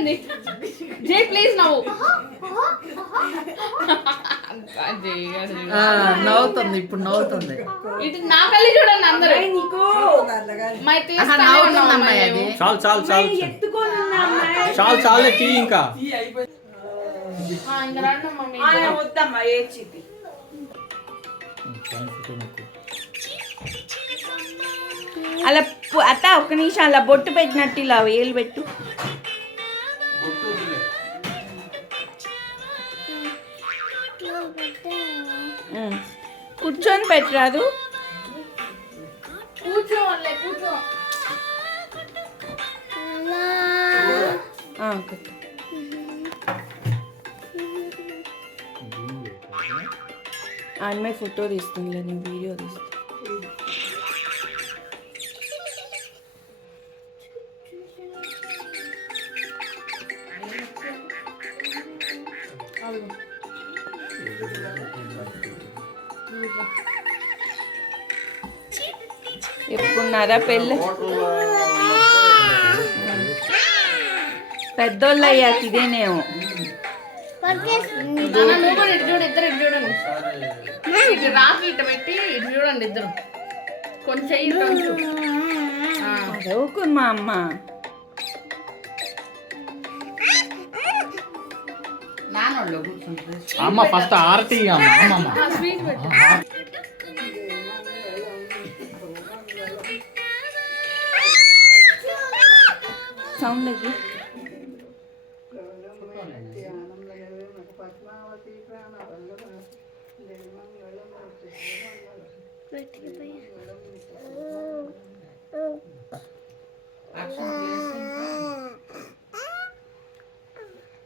నవ్వండి జై ప్లీజ్ నవ్వు. నవ్వుతుంది ఇప్పుడు నవ్వుతుంది. ఇటు నా కళ్ళి చూడండి అందరూ. చాలు చాలు చాలు చాలు చాలే టీ ఇంకా వద్దమ్మా ఏడ్చిద్ది. అలా అత్త ఒక్క నిమిషం అలా బొట్టు పెట్టినట్టు ఇలా వేలు పెట్టు. కూర్చొని పెట్టరాదు. కూర్చోవాలే కూర్చో. అమ్మాయి ఫోటో తీస్తుంది, నేను వీడియో తీస్తాను. ఎప్పుడున్నారా పెళ్ళి? పెద్దోళ్ళు అయ్యాక ఇదేనేమో. ఇటు రాకి ఇటు పెట్టి ఇటు చూడండి ఇద్దరు. కొంచెం చదువుకు మా అమ్మ. అమ్మ ఫస్ట్ ఆర్తి అమ్మ స్వీట్ పెట్టు. సౌండ్ అది.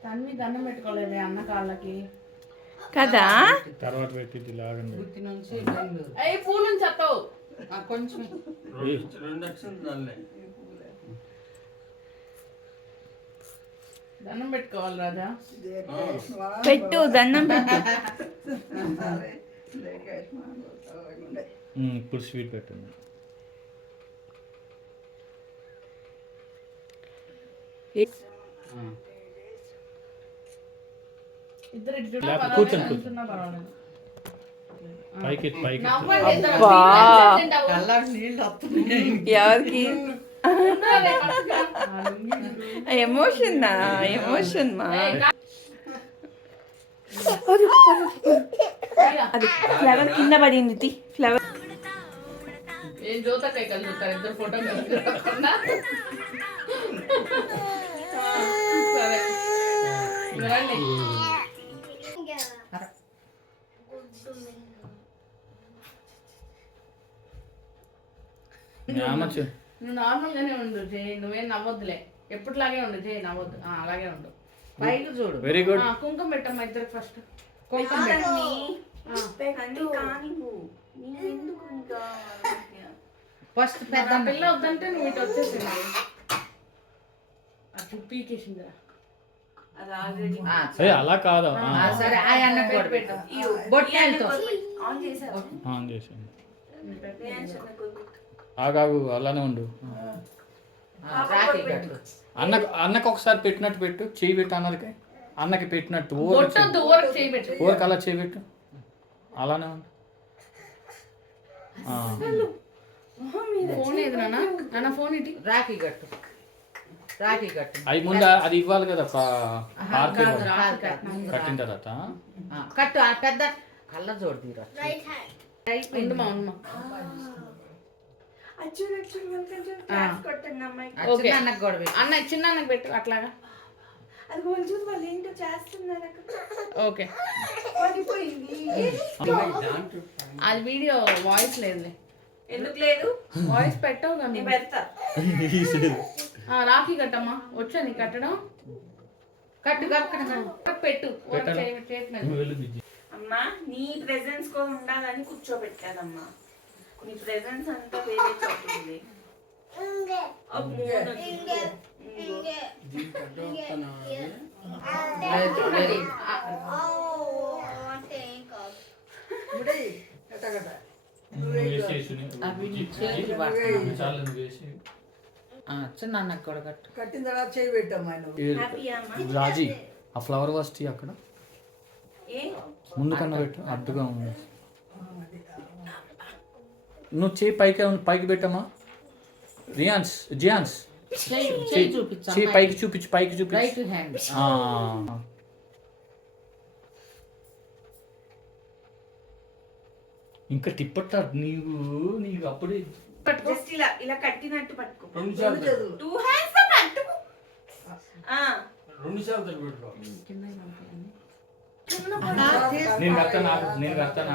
తన్వి దండం పెట్టుకోలేదే అన్న కాళ్ళకి కదా. తర్వాత పెట్టి లాగండి. అయ్యి పూలు చెత్తవు కొంచెం దండం పెట్టుకోవాలి రాజా. పెట్టు దండం పెట్టు. ఇప్పుడు స్వీట్ పెట్టండి. కూర్చొని పైకి పైకి ఎవరికి ఎమోషన్ ఎమోషన్ మా. అది ఫ్లవర్ కింద పడింది. ఫ్లవర్ ఏం జ్యోతకాయ కలుగుతారు ఇద్దరు ఫోటో కలుగుతారు. సరే రండి. నువ్వు నార్మల్ గానే ఉండు జై, నువ్వేం నవ్వద్దులే. ఎప్పటిలాగే ఉండు జై, నవ్వద్దు. అలాగే ఉండు. పైకి చూడు. Very good. కుంకుమ పెట్టమ్మా ఇద్దరికి ఫస్ట్. ఫస్ట్ పెద్ద పిల్ల వద్దంటే నువ్వు ఇటు వచ్చేసింది. అటు పీకేసిందిరా. అలా కాదు. సరే ఆయన పెట్టు. బొట్టాలతో ఆన్ చేసాను. ఆగాగు అలానే ఉండు. అన్నకు ఒకసారి పెట్టినట్టు పెట్టు. చేయి పెట్టు అన్నకి. అన్నకి పెట్టినట్టు ఊరికి అలా చేయి పెట్టు. అలానే ఉండు. ఫోన్ ఏది నాన్న? ఫోన్ ఇటు. రాఖీ కట్టు. రాఖీ కట్టు. అవి ముందు అది ఇవ్వాలి కదా. కట్టిన తర్వాత కట్టు. పెద్ద కళ్ళ జోడు తీరా. అన్న చిన్న అన్నకు పెట్టు అట్లాగా. ఓకే అది వీడియో వాయిస్ లేదులే. ఎందుకు లేదు? వాయిస్ పెట్టవు కానీ పెడతా. రాఖీ కట్టమ్మా. వచ్చా నీ కట్టడం? కట్టు కట్టు పెట్టు. అమ్మా నీ ప్రెజెన్స్ కూడా ఉండాలని కూర్చోబెట్టానమ్మా. నీ ప్రెజెన్స్ అంతా వేరే చోటుంది. చిన్న అన్నకు కూడా కట్టు. కట్టిన తర్వాత చేయి పెట్టమ్మా నువ్వు. హ్యాపీయా అమ్మా? రాజీ ఆ ఫ్లవర్ వస్తే అక్కడ ఏ ముందు కన్నా పెట్టు అడ్డుగా ఉంది. నువ్వు చేయి పైకి పెట్టమ్మా. జియాన్స్ చెయ్యి చూపించు. చేయి పైకి చూపించు. Right hand. ఇంకా తిప్పట నీకు అప్పుడే జస్ట్ ఇలా కట్టినట్టు పట్టుకో. రెండు చేతులు. 2 హ్యాండ్స్ తో పట్టుకో. ఆ నేను కడతాను.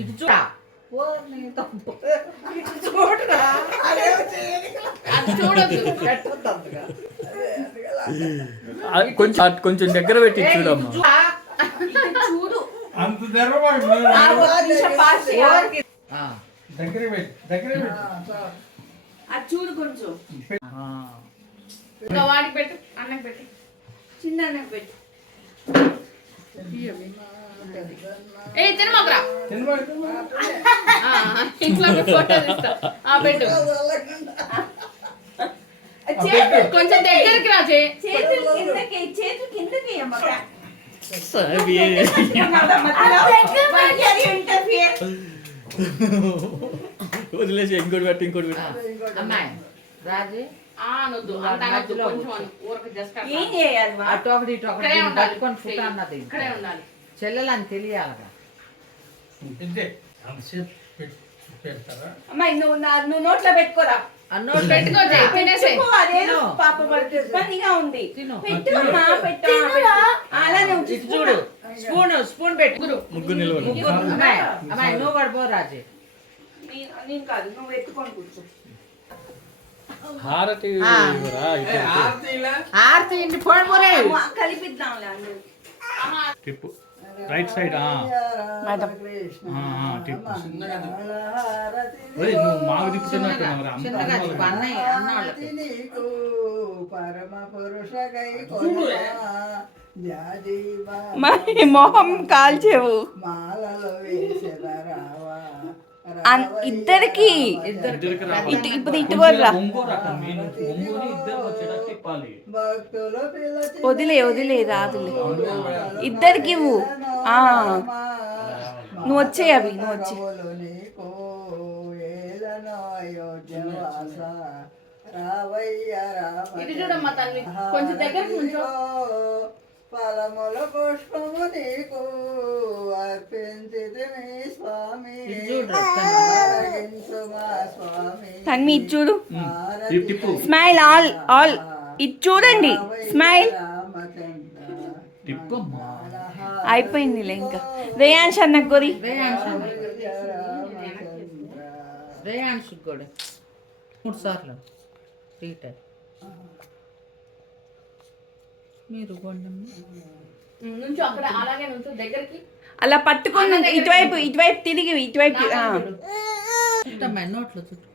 ఇటు చూడా. ఇటు చూడరా. అదేమో చేయనికి. అది చూడొద్దు. పెట్టొద్దు అంతగా. అదే కొంచెం దగ్గర పెట్టి చూడమ్మా. ఇది చూడు. అంత దగ్గర అది చూడు కొంచెం. ఇంకా వాడికి పెట్టు, అన్నకి పెట్టు. చిన్న అన్నకు పెట్టు. ఏ తినమగరా ఇంట్లో ఫోటో తీస్తా. పెట్టు కొంచెం దగ్గరికి రా. చేతులు కిందకి అమ్మ. వదిలేసి ఇంకోటి పెట్టు. అమ్మాయి రాజు అనొద్దు, అంత అనొద్దు. కొంచెం ఊరికి జస్ట్ ఏం చేయాలి మా? అటు ఒకటి ఇటు ఒకటి ఇక్కడే ఉండాలి. పట్టుకొని ఫుట్ అన్నది. ఇక్కడే ఉండాలి. చెల్లెలని తెలియాలగా. అమ్మాయి నువ్వు నోట్లో పెట్టుకోరా. అన్నోళ్ళు పెట్టుకో చెయ్యి, తినేసేయ్. పెట్టుకో, అదేదో పాపం వాళ్ళకి ఇబ్బందిగా ఉంది. తిను. పెట్టు అమ్మా, పెట్టు. అలానే ఉంచు. ఇటు చూడు. స్పూన్ పెట్టు. ముగ్గురు నిలవదు. అమ్మాయి నువ్వు పడిపో రాజు. నేను కాదు, నువ్వు ఎత్తుకొని కూర్చో. హారతి ఆర్తి ఇంటి పోయి అమ్మ, కలిపిద్దాంలే అందరూ. టిప్పు రైట్ సైడ్. నువ్వు మాకు తిప్పుతున్నట్టు చిన్నగా చెప్పు. అన్నయ్య అన్నవాళ్ళకి పరమ పురుష గై మొహం కాల్చేవు. మాలలో వేసిన రావా ఇద్దరికి ఇప్పుడు ఇటు వర్రా. భక్తులు వదిలే రాదులే. ఇద్దరికి ఇవ్వు. నువ్వు వచ్చేయి అవి, నువ్వు వచ్చి. నీకు ఏలను అయోధ్యవాస రావయ్య రామ. ఇది చూడమ్మా తల్లి, కొంచెం దగ్గరికి నుంచో. ఫలముల పుష్పము నీకు అర్పించితిమి స్వామి. ఆరగించుమా స్వామి. తన్వి ఇది చూడు. టిప్పు స్మైల్ ఆల్ ఇది చూడండి. స్మైల్. టిప్పు అయిపోయిందిలే ఇంకా. రేయాన్ష్ అన్నకు గోరి. రేయాన్ష్ కూడా 3 సార్లు రీట్ మీరు నుంచో అక్కడ, అలాగే నుంచో దగ్గరికి. అలా పట్టుకొని ఇటువైపు తిరిగి ఇటువైపు. నోట్లో చుట్టూ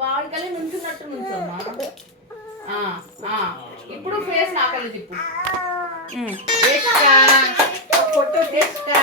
వాడికల్లి నుంచున్నట్టు నుంచోమ్మా. ఇప్పుడు ఫేస్ నాకల్లి తిప్పు. ఫోటో తెచ్చుకా.